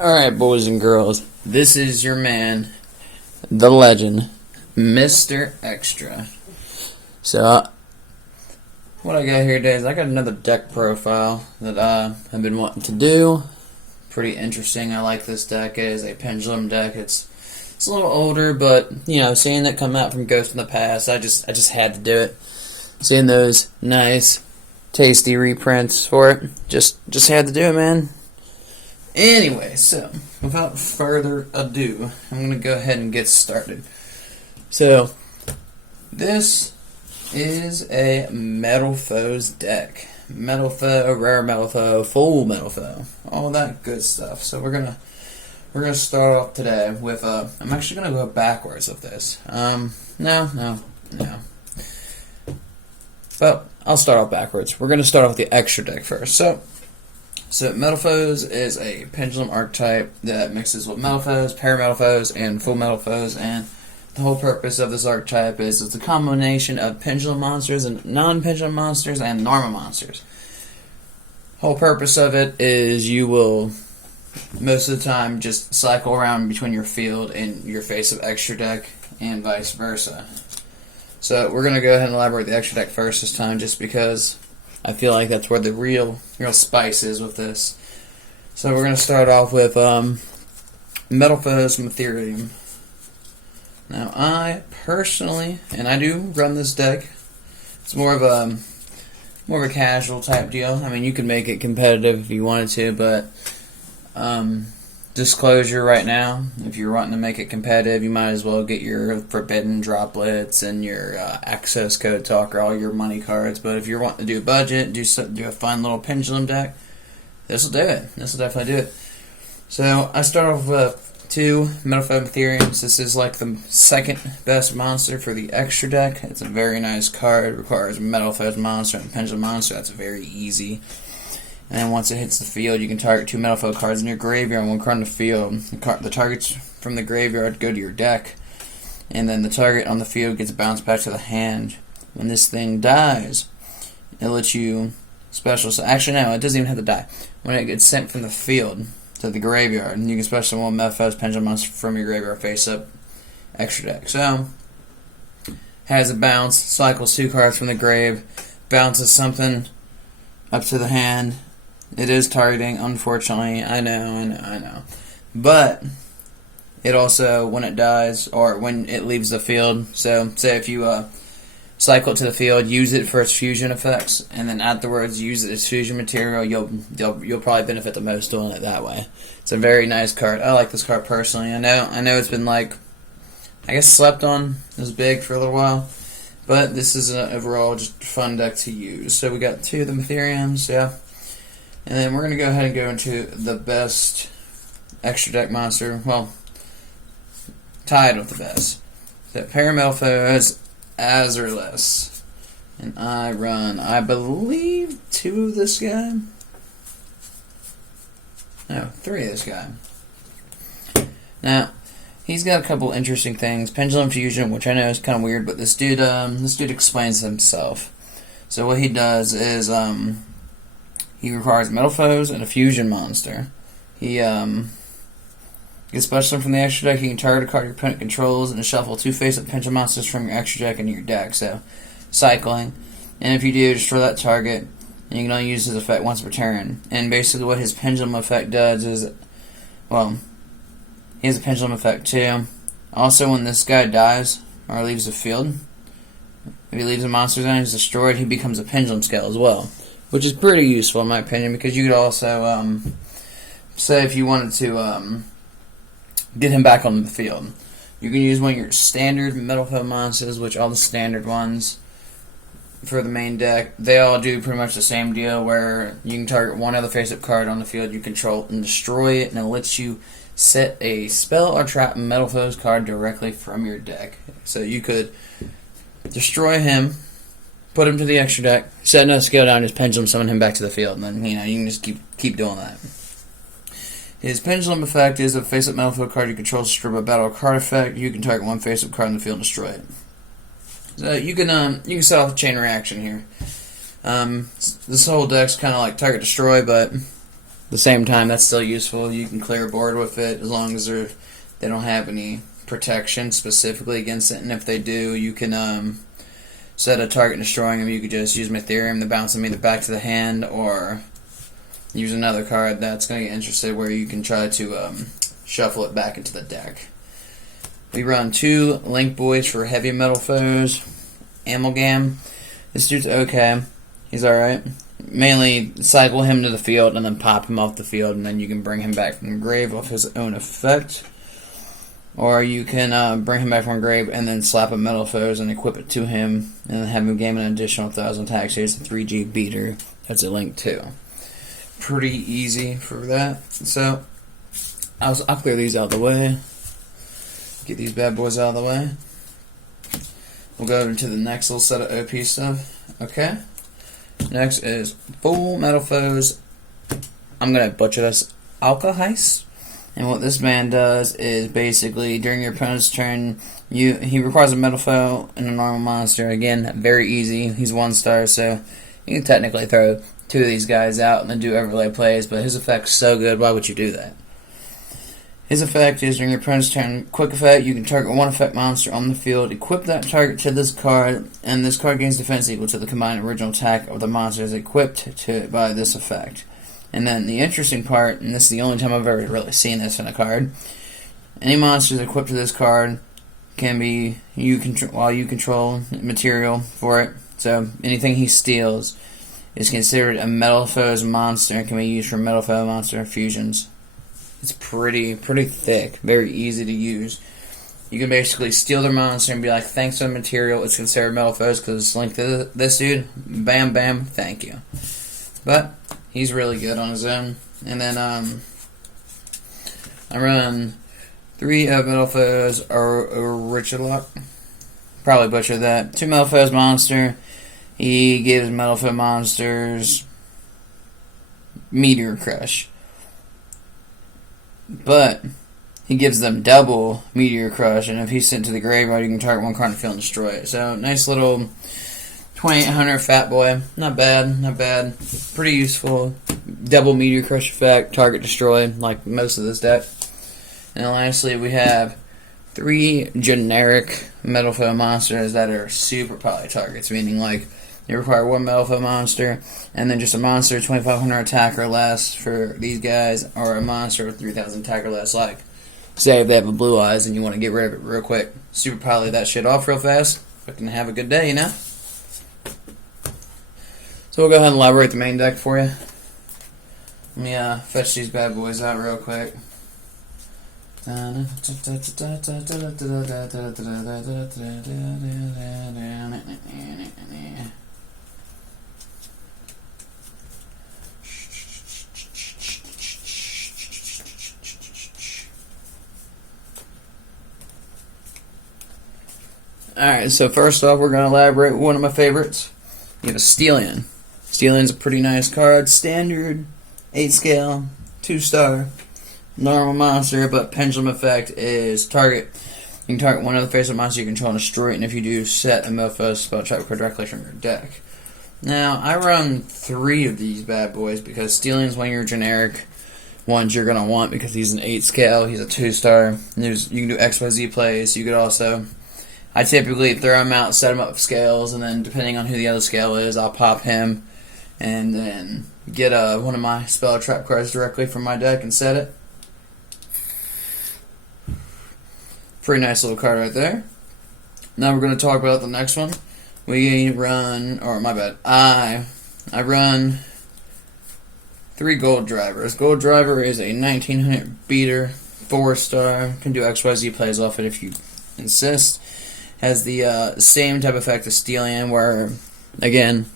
Alright, boys and girls, this is your man, the legend, Mr. Extra. So, what I got here today is I got another deck profile that I've been wanting to do. Pretty interesting. I like this deck. It is a pendulum deck. It's a little older, but, you know, seeing that come out from Ghost in the Past, I just had to do it. Seeing those nice, tasty reprints for it, just had to do it, man. Anyway, so, without further ado, I'm going to go ahead and get started. So, this is a metalfoes deck. Metalfoe, rare metalfoe, full metalfoe, all that good stuff. So we're gonna start off today with I'm actually gonna go backwards with this. No. But I'll start off backwards. We're gonna start off with the extra deck first. So metalfoes is a pendulum archetype that mixes with metalfoes, parametalfoes, and full metalfoes, and the whole purpose of this archetype is it's a combination of pendulum monsters and non-pendulum monsters and normal monsters. Whole purpose of it is you will most of the time just cycle around between your field and your face of extra deck and vice versa. So we're going to go ahead and elaborate the extra deck first this time just because I feel like that's where the real spice is with this. So we're going to start off with metalfoes Ethereum. Now I personally, and I do run this deck, it's more of a casual type deal. I mean, you could make it competitive if you wanted to, but disclosure right now, if you're wanting to make it competitive, you might as well get your forbidden droplets and your access code talker, all your money cards. But if you're wanting to do a budget, do a fun little pendulum deck, this will do it. This will definitely do it. So I start off with 2 metalfoe Ethereums. This is like the second best monster for the extra deck. It's a very nice card. It requires a metalfoes monster and a pendulum monster. That's very easy. And then once it hits the field, you can target 2 metalfoe cards in your graveyard and 1 card on the field. The targets from the graveyard go to your deck, and then the target on the field gets bounced back to the hand. When this thing dies, it lets you special. So actually, no, it doesn't even have to die. When it gets sent from the field to the graveyard, and you can special one metalfoes pendulum monster from your graveyard face up extra deck. So has a bounce, cycles 2 cards from the grave, bounces something up to the hand. It is targeting, unfortunately. I know. But it also, when it dies or when it leaves the field, so say if you cycle it to the field, use it for its fusion effects, and then afterwards use it as fusion material, you'll probably benefit the most doing it that way. It's a very nice card. I like this card personally. I know it's been I guess slept on. It was big for a little while, but this is an overall just fun deck to use. So we got 2 of the Ethereums, yeah, and then we're gonna go ahead and go into the best extra deck monster. Well, tied with the best. So Paramount Azurless, and I run, I believe, 2 of this guy. No, 3 of this guy. Now, he's got a couple interesting things. Pendulum Fusion, which I know is kind of weird, but this dude explains himself. So what he does is he requires metalfoes and a fusion monster. He gets special from the extra deck. You can target a card your opponent controls and shuffle 2 face-up pendulum monsters from your extra deck into your deck. So, cycling. And if you do, destroy that target. And you can only use his effect once per turn. And basically what his pendulum effect does is, well, he has a pendulum effect too. Also, when this guy dies or leaves the field, if he leaves a monster zone and is destroyed, he becomes a pendulum scale as well. Which is pretty useful in my opinion, because you could also, say if you wanted to, get him back on the field. You can use one of your standard metalfoe monsters, which all the standard ones for the main deck, they all do pretty much the same deal, where you can target one other face-up card on the field you control and destroy it, and it lets you set a spell or trap metalfoes card directly from your deck. So you could destroy him, put him to the extra deck, set another scale down, just pendulum summon him back to the field, and then you can just keep doing that. His pendulum effect is a face-up metalfoe card you control strip a battle card effect. You can target 1 face-up card in the field and destroy it. So you can set off a chain reaction here. This whole deck's kind of like target destroy, but the same time, that's still useful. You can clear a board with it as long as they don't have any protection specifically against it. And if they do, you can set a target destroying them. You could just use Ethereum to bounce them either back to the hand or use another card that's going to get interested where you can try to shuffle it back into the deck. We run 2 Link Boys for heavy metal foes. Amalgam. This dude's okay. He's alright. Mainly cycle him to the field and then pop him off the field, and then you can bring him back from the grave off his own effect. Or you can bring him back from the grave and then slap a metalfoes and equip it to him and then have him gain an additional 1,000 attacks. Here's the 3G beater. That's a Link 2. Pretty easy for that. So I'll clear these out of the way. Get these bad boys out of the way. We'll go over to the next little set of OP stuff. Okay. Next is Full Metalfoes. I'm going to butcher this. Alkahheist. And what this man does is basically during your opponent's turn, he requires a metalfoe and a normal monster. Again, very easy. He's 1-star, so you can technically throw 2 of these guys out and then do overlay plays, but his effect's so good, why would you do that? His effect is during your opponent's turn, quick effect, you can target 1 effect monster on the field, equip that target to this card, and this card gains defense equal to the combined original attack of the monsters equipped to it by this effect. And then the interesting part, and this is the only time I've ever really seen this in a card, any monsters equipped to this card can be while you control material for it. So anything he steals is considered a metalfoes monster and can be used for metalfoe monster fusions. It's pretty thick, very easy to use. You can basically steal their monster and be like, thanks for the material, it's considered metalfoes because it's linked to this dude. Bam, bam, thank you. But he's really good on his own. And then I run 3 of metalfoes Richard. Probably butchered that. 2 metalfoes monster. He gives metalfoe monsters Meteor Crush. But he gives them double Meteor Crush, and if he's sent to the graveyard, you can target 1 card in the field and destroy it. So, nice little 2800 fat boy. Not bad, not bad. Pretty useful. Double Meteor Crush effect, target destroy, like most of this deck. And then lastly, we have 3 generic metalfoe monsters that are super poly targets, meaning like they require 1 metalfoe monster, and then just a monster 2500 attack or less for these guys, or a monster with 3000 attack or less. Like, say if they have a blue eyes and you want to get rid of it real quick, super poly that shit off real fast. Fucking have a good day, you know? So we'll go ahead and elaborate the main deck for you. Let me fetch these bad boys out real quick. Alright, so first off, we're going to elaborate one of my favorites. You have a Steelian. Steelian's a pretty nice card. Standard, 8 scale, 2-star, normal monster, but pendulum effect is target. You can target 1 other face-up monster you control and destroy it, and if you do, set a metalfoe spell trap card directly from your deck. Now, I run 3 of these bad boys because Steelian's one of your generic ones you're going to want because he's an 8 scale, he's a 2-star. You can do XYZ plays. You could also, I typically throw him out, set him up with scales, and then depending on who the other scale is, I'll pop him and then get one of my spell trap cards directly from my deck and set it. Pretty nice little card right there. Now we're going to talk about the next one. We run, or my bad, I run 3 Gold Drivers. Gold Driver is a 1900 beater, 4-star, can do XYZ plays off it if you insist. Has the same type of effect as Steelian, where, again,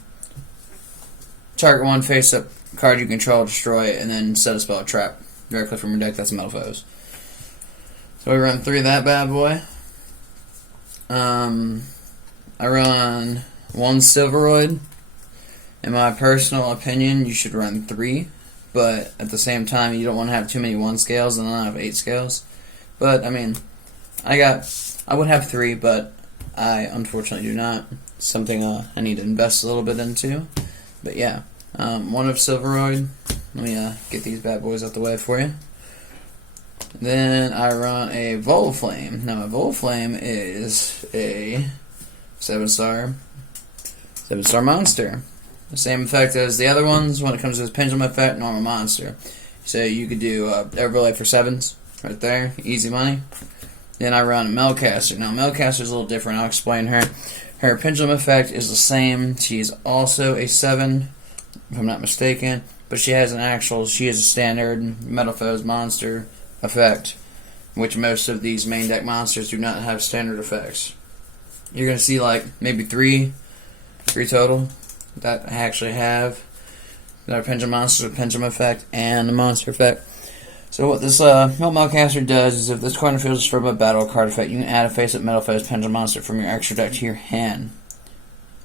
target 1 face-up card you control, destroy it, and then set a spell trap directly from your deck. That's metalfoes. So we run 3 of that bad boy. I run 1 Silveroid. In my personal opinion, you should run 3, but at the same time, you don't want to have too many 1 scales and not have 8 scales. But, I mean, I would have 3, but I unfortunately do not. Something I need to invest a little bit into. But yeah, 1 of Silveroid, Let me get these bad boys out the way for you. Then I run a Volflame. Now my Volflame is a 7-star monster. The same effect as the other ones when it comes to this pendulum effect, normal monster. So you could do overlay for 7s right there, easy money. Then I run Mel Caster. Now Mel Caster is a little different. I'll explain her. Her pendulum effect is the same. She's also a 7, if I'm not mistaken, but she has she is a standard metalfoes monster effect, which most of these main deck monsters do not have standard effects. You're going to see like maybe three total that I actually have that are pendulum monsters with pendulum effect and the monster effect. So what this Mel Caster does is if this card field is destroyed by battle card effect, you can add a face-up metalfoes pendulum monster from your extra deck to your hand,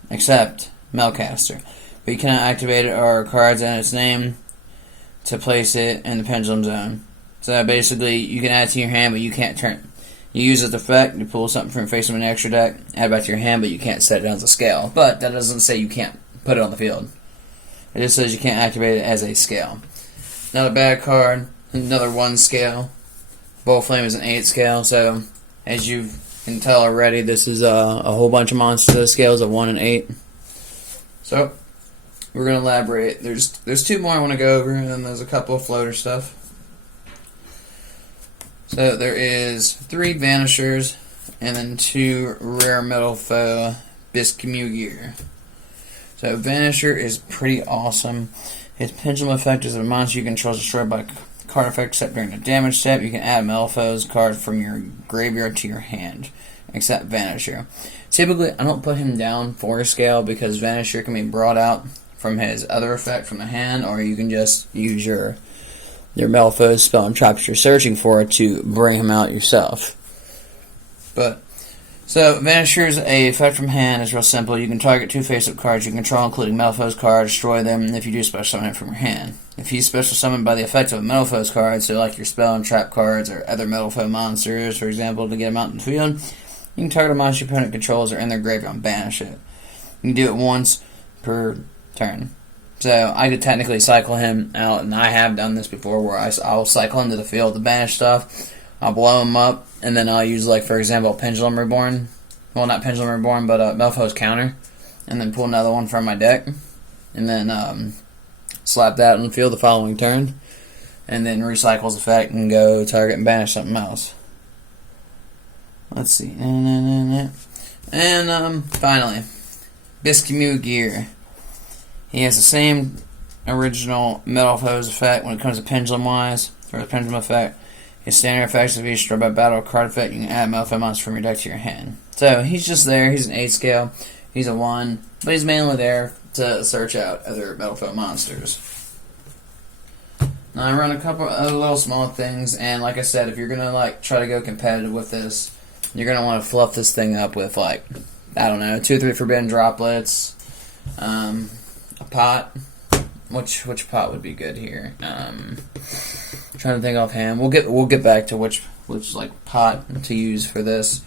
except Mel Caster. But you cannot activate it or cards in its name to place it in the pendulum zone. So basically, you can add it to your hand, but you can't turn it. You use its effect, you pull something from your face of an extra deck, add it back to your hand, but you can't set it down as a scale. But that doesn't say you can't put it on the field. It just says you can't activate it as a scale. Not a bad card. Another 1 scale. Volflame is an 8 scale, so as you can tell already, this is a whole bunch of monsters. The scales of 1 and 8. So we're gonna elaborate. There's 2 more I want to go over, and then there's a couple of floater stuff. So there is 3 Vanishers, and then 2 rare metalfoe Biscuit gear. So Vanisher is pretty awesome. His pendulum effect is a monster you control is destroyed by card effect except during the damage step. You can add metalfoes card from your graveyard to your hand, except Vanisher. Typically, I don't put him down 4 scale because Vanisher can be brought out from his other effect from the hand, or you can just use your metalfoes spell and traps you're searching for to bring him out yourself. So Vanisher's effect from hand is real simple. You can target 2 face-up cards you control, including metalfoes card, destroy them if you do special summon it from your hand. If he's special summoned by the effect of a metalfoes card, so like your spell and trap cards or other metalfoe monsters, for example, to get him out in the field, you can target a monster your opponent controls or in their graveyard and banish it. You can do it once per turn. So I could technically cycle him out, and I have done this before where I'll cycle into the field to banish stuff. I'll blow him up, and then I'll use, like, for example, Pendulum Reborn. Well, not Pendulum Reborn, but Metalfoes Counter. And then pull another one from my deck. And then slap that on the field the following turn. And then recycles effect and go target and banish something else. Let's see. And finally, Biscuit gear. He has the same original Metalfoes effect when it comes to pendulum-wise, for the pendulum effect. His standard effects, if he's destroyed by battle card effect, you can add Metalfoe monster from your deck to your hand. So he's just there. He's an 8 scale. He's a 1, but he's mainly there to search out other Metalfoe monsters. Now I run a couple other little small things, and like I said, if you're gonna try to go competitive with this, you're gonna want to fluff this thing up with I don't know, 2 or 3 forbidden droplets, a pot. Which pot would be good here? Trying to think offhand. We'll get back to which pot to use for this.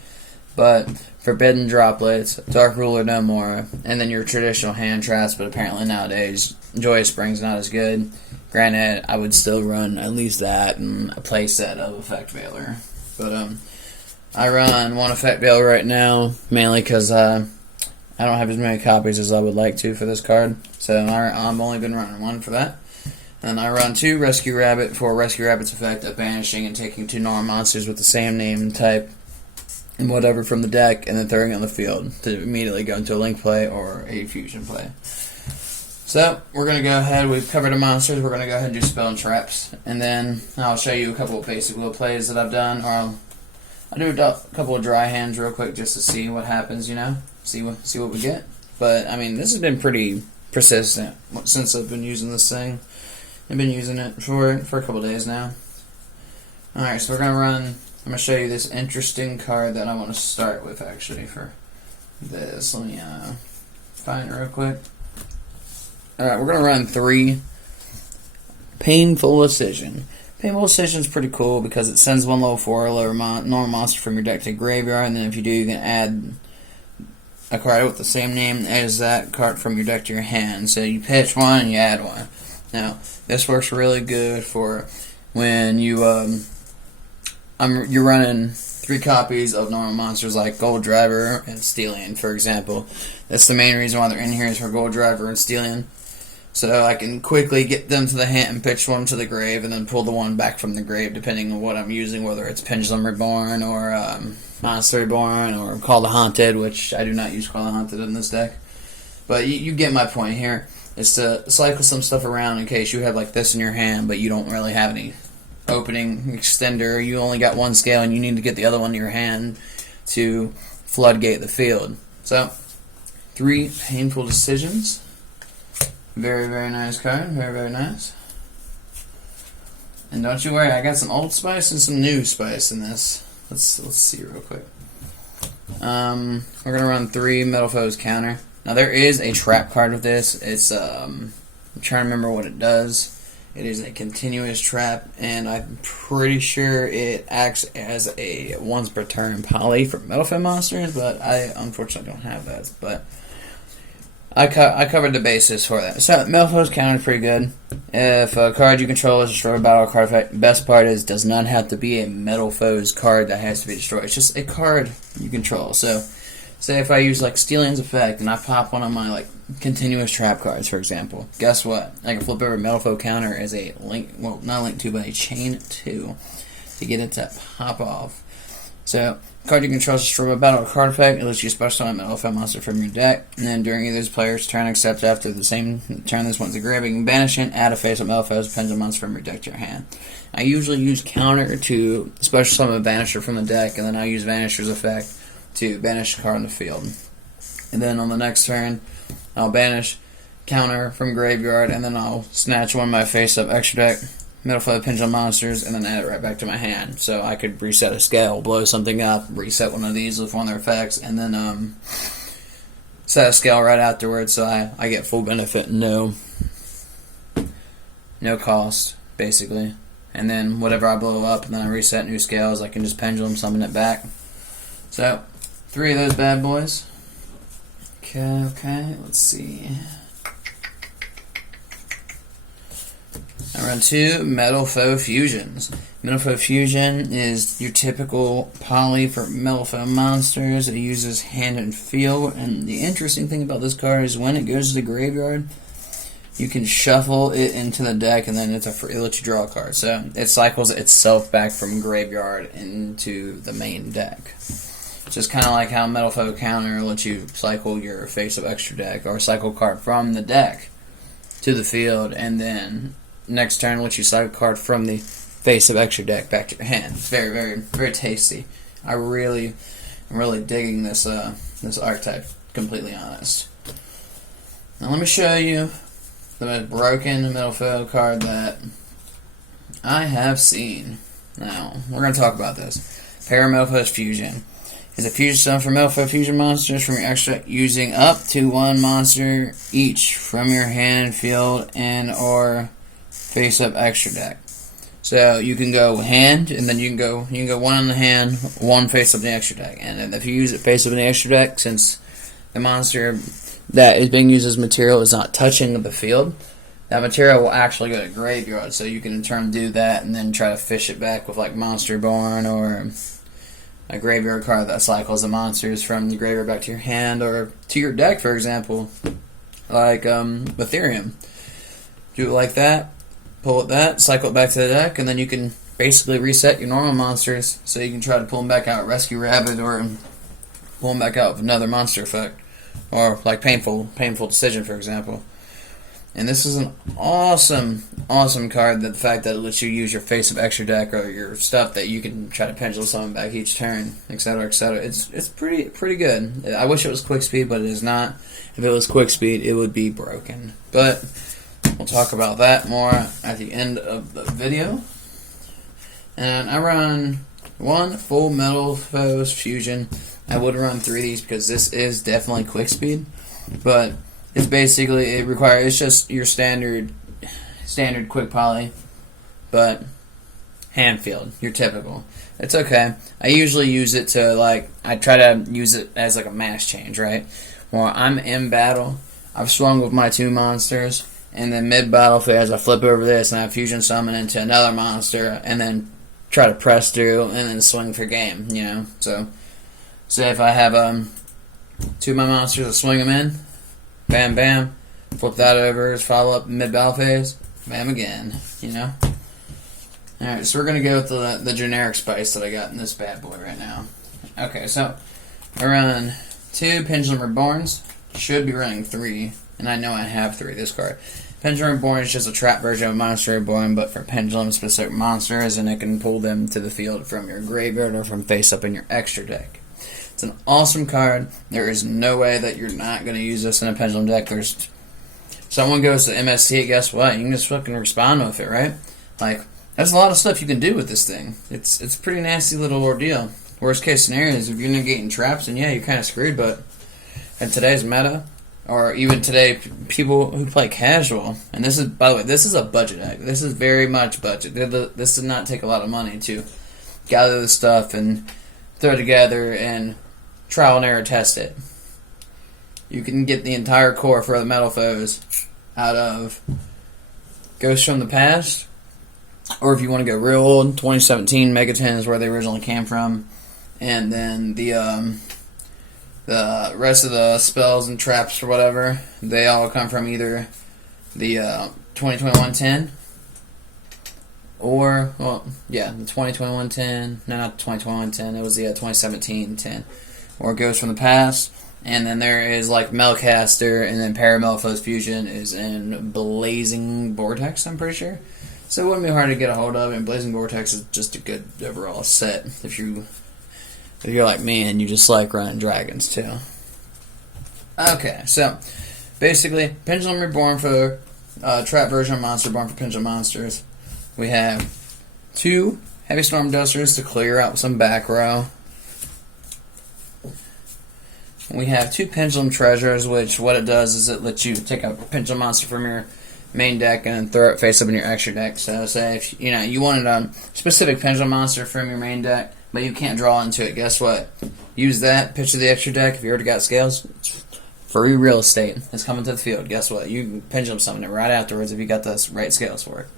But forbidden droplets, Dark Ruler no more, and then your traditional hand traps. But apparently nowadays Joyous Spring's not as good. Granted, I would still run at least that and a play set of Effect Veiler. But I run 1 Effect Veiler right now, mainly because I don't have as many copies as I would like to for this card. So I've only been running 1 for that. And I run 2 Rescue Rabbit for Rescue Rabbit's effect of banishing and taking 2 normal monsters with the same name and type and whatever from the deck, and then throwing it on the field to immediately go into a link play or a fusion play. So we're going to go ahead. We've covered the monsters. We're going to go ahead and do spell and traps, and then I'll show you a couple of basic little plays that I've done, or I'll do a couple of dry hands real quick just to see what happens. See what we get. But I mean, this has been pretty persistent since I've been using this thing. I've been using it for a couple of days now. Alright, so I'm going to show you this interesting card that I want to start with, actually, for this. Let me find it real quick. Alright, we're going to run 3 Painful Decision. Painful Decision is pretty cool because it sends 1 level 4 normal monster from your deck to graveyard, and then if you do, you can add a card with the same name as that card from your deck to your hand. So you pitch 1 and you add 1. Now, this works really good for when you're running 3 copies of normal monsters like Gold Driver and Steelian, for example. That's the main reason why they're in here, is for Gold Driver and Steelian. So I can quickly get them to the hand and pitch one to the grave, and then pull the one back from the grave, depending on what I'm using, whether it's Pendulum Reborn or Monster Reborn or Call the Haunted, which I do not use Call the Haunted in this deck. But you get my point here. Is to cycle some stuff around in case you have like this in your hand, but you don't really have any opening extender. You only got one scale, and you need to get the other one in your hand to floodgate the field. So, 3 Painful Decisions. Very, very nice card. Very, very nice. And don't you worry, I got some old spice and some new spice in this. Let's see real quick. We're gonna run 3 metalfoes counter. Now there is a trap card with this. It's I'm trying to remember what it does. It is a continuous trap, and I'm pretty sure it acts as a once per turn poly for metalfoe monsters, but I unfortunately don't have that. But I covered the basis for that. So metalfoes counter is pretty good. If a card you control is destroyed by battle card effect, best part is does not have to be a metalfoes card that has to be destroyed. It's just a card you control. So say if I use like Steelian's effect and I pop one of my like continuous trap cards, for example, guess what? I can flip over metalfoe counter as a link, well, not a link 2, but a chain 2 to get it to pop off. So card you control is destroyed by battle card effect. It lets you special summon a metalfoe monster from your deck, and then during either player's turn, except after the same turn this one's a grave, you can banish it, add a face of metalfoes pendulum monster from your deck to your hand. I usually use counter to special summon a banisher from the deck, and then I use Vanisher's effect to banish a card in the field. And then on the next turn, I'll banish counter from graveyard, and then I'll snatch one of my face-up extra deck metalfoe pendulum monsters, and then add it right back to my hand. So I could reset a scale, blow something up, reset one of these with one of their effects, and then set a scale right afterwards, so I get full benefit, no cost, basically. And then whatever I blow up, and then I reset new scales, I can just pendulum summon it back. So 3 of those bad boys. Okay, let's see. I run 2 metalfoe fusions. Metalfoe fusion is your typical poly for metalfoe monsters. It uses hand and field, and the interesting thing about this card is when it goes to the graveyard, you can shuffle it into the deck, and then it lets you draw a card. So it cycles itself back from graveyard into the main deck. Just kind of like how metalfoe counter lets you cycle your face-up extra deck, or cycle card from the deck to the field, and then next turn lets you cycle card from the face-up extra deck back to your hand. It's very, very, very tasty. I'm really digging this this archetype, completely honest. Now let me show you the most broken metalfoe card that I have seen. Now, we're going to talk about this. Paramount Fusion is a fusion summon for metalfoe fusion monsters from your extra, using up to 1 monster each from your hand, field, and or face-up extra deck. So you can go hand, and then you can go 1 in the hand, 1 face-up in the extra deck. And then if you use it face-up in the extra deck, since the monster that is being used as material is not touching the field, that material will actually go to graveyard. So you can in turn do that, and then try to fish it back with like Monster Reborn or a graveyard card that cycles the monsters from the graveyard back to your hand or to your deck, for example, like Ethereum. Do it like that, pull it that, cycle it back to the deck, and then you can basically reset your normal monsters, so you can try to pull them back out, Rescue Rabbit, or pull them back out with another monster effect, or like Painful Decision, for example. And this is an awesome card, that the fact that it lets you use your face-up extra deck or your stuff that you can try to pendulum summon back each turn, etc., etc. It's pretty good. I wish it was quick speed, but it is not. If it was quick speed, it would be broken. But we'll talk about that more at the end of the video. And I run 1 full metalfoe fusion. I would run 3 of these because this is definitely quick speed, but it's basically, it's just your standard quick poly, but hand field, your typical. It's okay. I usually use it to, like, I try to use it as like a mass change, right? While I'm in battle, I've swung with my 2 monsters, and then mid-battle phase I flip over this and I fusion summon into another monster, and then try to press through and then swing for game, you know. So, say if I have two of my monsters, I swing them in, bam, bam, flip that over, follow up mid-battle phase, bam again, you know. Alright, so we're going to go with the generic spice that I got in this bad boy right now. Okay, so I run 2 Pendulum Reborns, should be running 3, and I know I have 3 this card. Pendulum Reborn is just a trap version of Monster Reborn, but for Pendulum-specific monsters, and it can pull them to the field from your graveyard or from face-up in your extra deck. It's an awesome card. There is no way that you're not going to use this in a Pendulum deck. There's someone goes to MST, guess what? You can just fucking respond with it, right? Like, there's a lot of stuff you can do with this thing. It's a pretty nasty little ordeal. Worst case scenario is if you're negating traps, and yeah, you're kind of screwed, but in today's meta, or even today, people who play casual, and this is, by the way, this is a budget deck. This is very much budget. This does not take a lot of money to gather the stuff and throw it together and trial and error test it. You can get the entire core for the metalfoes out of Ghosts from the Past, or if you want to go real old, 2017 Megaton is where they originally came from, and then the rest of the spells and traps or whatever, they all come from either the 2021-10 or, well, yeah, the 2021-10, no, not the 2021-10, it was the 2017-10, or Ghosts from the Past, and then there is like Mel Caster, and then Paramount Fusion is in Blazing Vortex, I'm pretty sure. So it wouldn't be hard to get a hold of, and Blazing Vortex is just a good overall set if you're like me and you just like running dragons too. Okay, so basically, Pendulum Reborn for trap version of Monster Reborn for Pendulum Monsters. We have 2 Heavy Storm Dusters to clear out some back row. We have 2 Pendulum Treasures, which what it does is it lets you take a Pendulum Monster from your main deck and then throw it face up in your extra deck. So say if you wanted a specific Pendulum Monster from your main deck, but you can't draw into it, guess what? Use that, pitch to the extra deck. If you already got scales, free real estate. It's coming to the field. Guess what? You can pendulum summon it right afterwards if you got the right scales for it.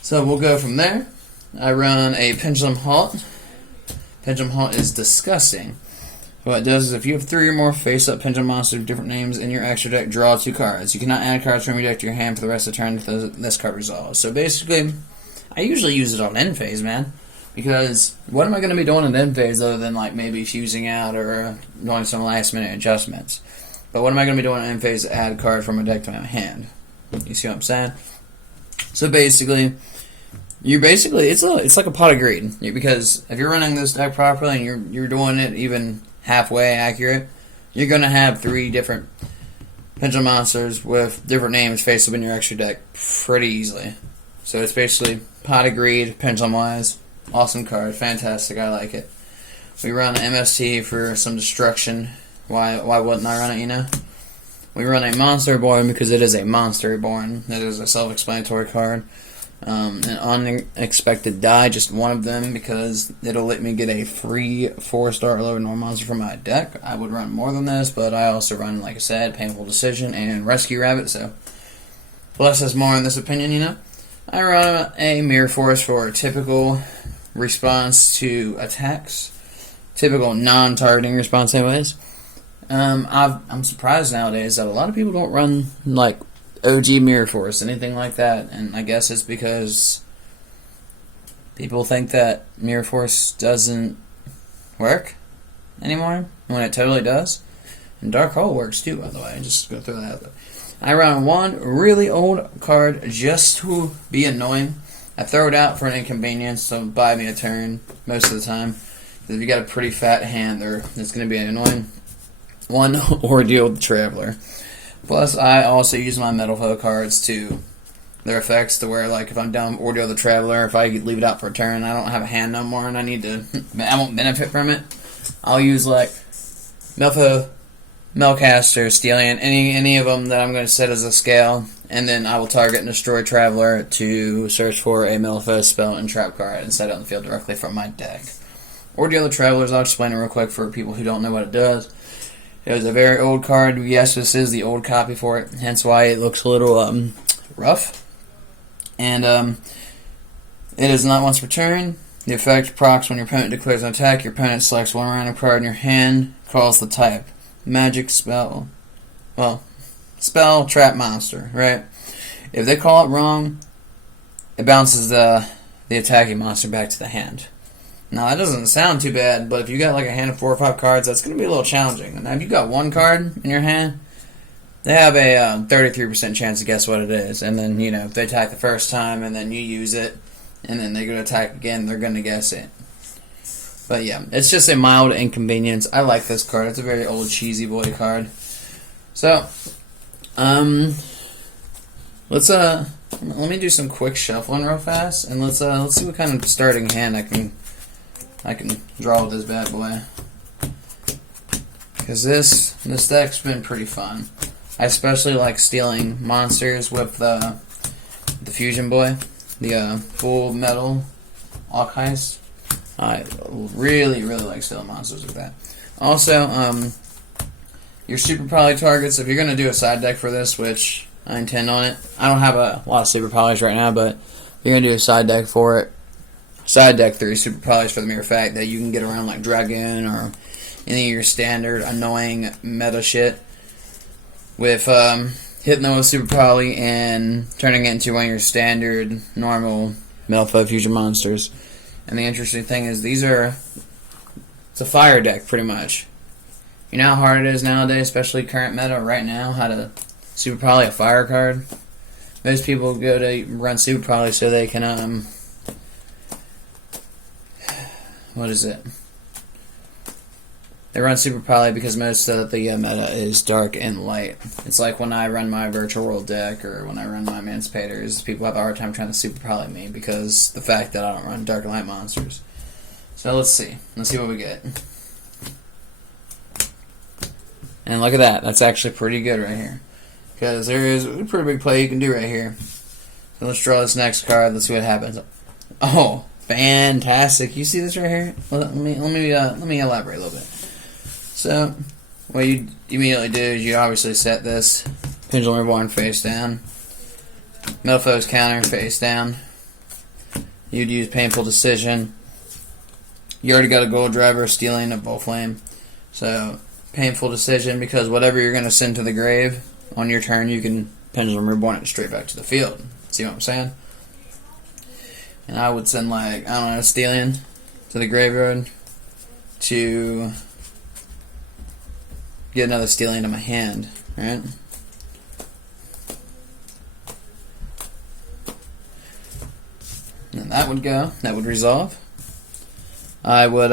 So we'll go from there. I run a Pendulum Halt. Pendulum Halt is disgusting. What it does is if you have 3 or more face-up Pendulum monsters with different names in your extra deck, draw 2 cards. You cannot add cards from your deck to your hand for the rest of the turn until this card resolves. So basically, I usually use it on end phase, man. Because what am I going to be doing in end phase other than like maybe fusing out or doing some last minute adjustments? But what am I going to be doing in end phase to add a card from a deck to my hand? You see what I'm saying? So basically, it's like a pot of greed. Because if you're running this deck properly and you're doing it even halfway accurate, you're going to have 3 different Pendulum monsters with different names face up in your extra deck pretty easily. So it's basically pot of greed, Pendulum wise. Awesome card, fantastic, I like it. We run MST for some destruction. Why wouldn't I run it, you know? We run a Monster Reborn because it is a Monster Reborn. It is a self-explanatory card. An unexpected die, just one of them, because it'll let me get a free 4-star lower normal monster from my deck. I would run more than this, but I also run, like I said, Painful Decision and Rescue Rabbit, so less is more in this opinion, you know? I run a Mirror Force for a typical response to attacks. Typical non-targeting response anyways. I'm surprised nowadays that a lot of people don't run like OG Mirror Force, anything like that, and I guess it's because people think that Mirror Force doesn't work anymore, when it totally does. And Dark Hole works too, by the way, just go through that. I run one really old card just to be annoying. I throw it out for an inconvenience, so buy me a turn most of the time. If you got a pretty fat hand, it's going to be annoying. One, Ordeal Traveler. Plus, I also use my metalfoes cards to their effects to where, like, if I'm done with Ordeal the Traveler, if I leave it out for a turn, I don't have a hand no more, and I won't benefit from it. I'll use, like, Mel Caster, Steelian, any of them that I'm going to set as a scale, and then I will target and destroy Traveler to search for a metalfoes spell and trap card and set it on the field directly from my deck. Ordeal the Travelers, I'll explain it real quick for people who don't know what it does. It was a very old card. Yes, this is the old copy for it, hence why it looks a little rough. And it is not once per turn. The effect procs when your opponent declares an attack. Your opponent selects one random card in your hand, calls the type. Magic, spell, spell, trap, monster, right? If they call it wrong, it bounces the attacking monster back to the hand. Now, that doesn't sound too bad, but if you got like a hand of 4 or 5 cards, that's going to be a little challenging. Now, if you got one card in your hand, they have a 33% chance to guess what it is. And then, if they attack the first time and then you use it, and then they go to attack again, they're going to guess it. But yeah, it's just a mild inconvenience. I like this card. It's a very old cheesy boy card. So, let's let me do some quick shuffling real fast, and let's see what kind of starting hand I can draw with this bad boy. Because this deck's been pretty fun. I especially like stealing monsters with the Fusion Boy, the Full Metal Alchemist. I really like stealing monsters with that. Also, your Super Poly targets, if you're going to do a side deck for this, which I intend on it. I don't have a lot of Super Polys right now, but if you're going to do a side deck for it, side deck 3 Super Polys for the mere fact that you can get around like Dragoon or any of your standard annoying meta shit with hitting them with Super Poly and turning it into one of your standard normal metalfoes fusion monsters. And the interesting thing is it's a fire deck pretty much. You know how hard it is nowadays, especially current meta right now, how to Super Poly a fire card. Most people go to run Super Poly so they can what is it? They run Super Poly because most of the meta is dark and light. It's like when I run my Virtual World deck or when I run my Emancipators, people have a hard time trying to Super Poly me because the fact that I don't run dark and light monsters. So let's see. Let's see what we get. And look at that. That's actually pretty good right here. Because there is a pretty big play you can do right here. So let's draw this next card. Let's see what happens. Oh, fantastic! You see this right here? Let me elaborate a little bit. So, what you immediately do is you obviously set this Pendulum Reborn face down, metalfoes counter face down. You'd use Painful Decision. You already got a Gold Driver, Stealing, a Bullflame. So, Painful Decision, because whatever you're going to send to the grave on your turn, you can Pendulum Reborn it straight back to the field. See what I'm saying? And I would send, like, I don't know, Stealing to the graveyard to get another Stealing into my hand, right? And that would go. That would resolve. I would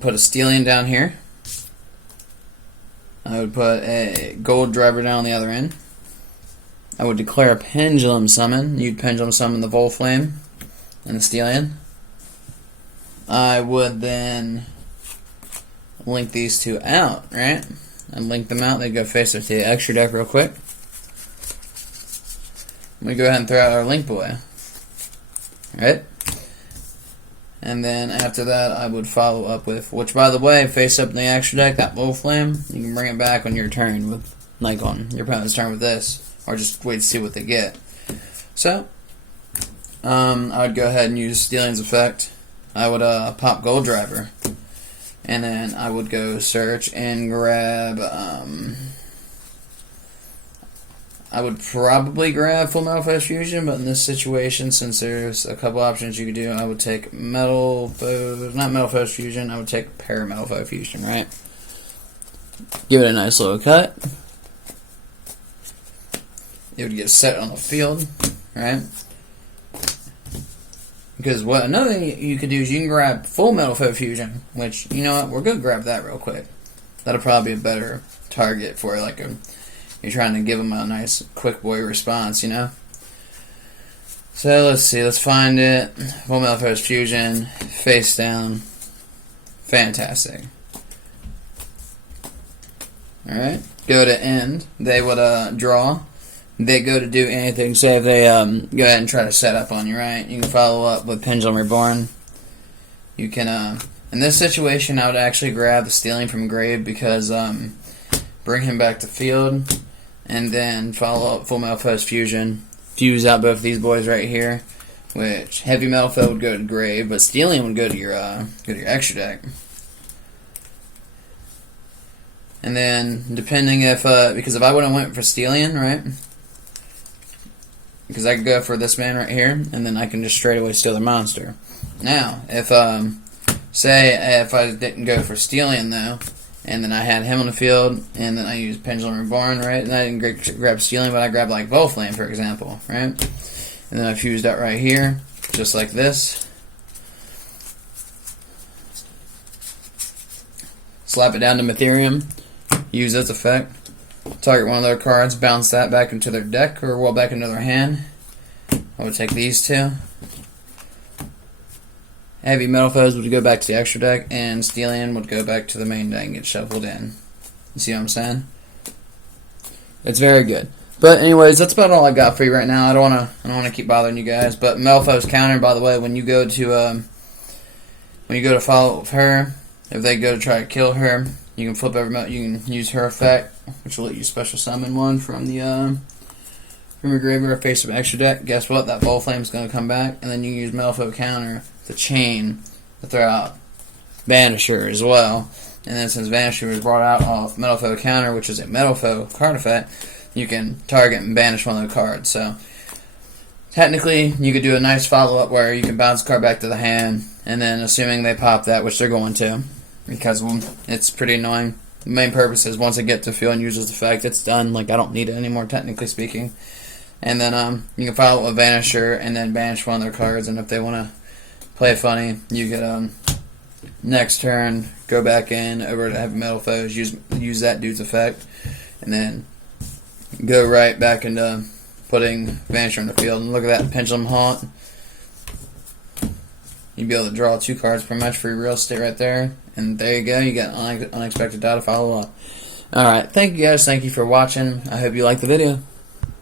put a Stealing down here. I would put a Gold Driver down on the other end. I would declare a Pendulum Summon. You'd Pendulum Summon the Volflame and the Stealing. I would then link these two out, right? And link them out. They go face up to the extra deck real quick. I'm going to go ahead and throw out our Link Boy. Right? And then after that, I would follow up with, which by the way, face up in the extra deck, that Bullflame, you can bring it back on your turn with, like on your opponent's turn with this, or just wait to see what they get. So, I would go ahead and use Stealing's effect. I would pop Gold Driver, and then I would go search and grab, I would probably grab Full Metalfoes Fusion, but in this situation, since there's a couple options you could do, I would take not Metalfoes Fusion, I would take Paramount Fusion, right? Give it a nice little cut. It would get set on the field, right? Because another thing you could do is you can grab Full Metalfoes Fusion, which, you know what, we're going to grab that real quick. That'll probably be a better target for like you're trying to give them a nice quick boy response, you know? So let's see, let's find it. Full Metalfoes Fusion, face down. Fantastic. Alright, go to end. They would draw. They go to do anything. Say if they go ahead and try to set up on you, right? You can follow up with Pendulum Reborn. You can In this situation, I would actually grab the Stealing from grave because bring him back to field, and then follow up full metalfoes fusion. Fuse out both of these boys right here, which heavy metalfoe would go to grave, but Stealing would go to your extra deck. And then depending if because if I would have went for Stealing, right? Because I could go for this man right here, and then I can just straight away steal the monster. Now, if say if I didn't go for Stealing though, and then I had him on the field, and then I used Pendulum Reborn, right? And I didn't grab Stealing, but I grabbed like Volflame, for example, right? And then I fused out right here, just like this. Slap it down to Ethereum. Use its effect. Target one of their cards, bounce that back into their deck, or well back into their hand. I would take these two. Heavy metalfoes would go back to the extra deck, and Stealing would go back to the main deck and get shuffled in. You see what I'm saying? It's very good. But anyways, that's about all I got for you right now. I don't wanna keep bothering you guys. But metalfoes counter, by the way, when you go to follow up with her, if they go to try to kill her, you can flip over. You can use her effect, which will let you special summon one from the from your graveyard face of extra deck. Guess what? That Volflame is going to come back, and then you can use metalfoe counter to chain to throw out Vanisher as well. And then since Vanisher was brought out off metalfoe counter, which is a metalfoe card effect, you can target and banish one of the cards. So technically, you could do a nice follow-up where you can bounce the card back to the hand, and then assuming they pop that, which they're going to, because it's pretty annoying. The main purpose is once I get to field and use this effect, it's done. Like, I don't need it anymore, technically speaking. And then you can follow up with Vanisher and then banish one of their cards, and if they want to play it funny, you could next turn go back in over to Heavy Metalfoes, use that dude's effect, and then go right back into putting Vanisher in the field. And look at that Pendulum Haunt. You'd be able to draw 2 cards per match for your real estate right there. And there you go. You got unexpected data follow up. Alright, thank you guys. Thank you for watching. I hope you liked the video.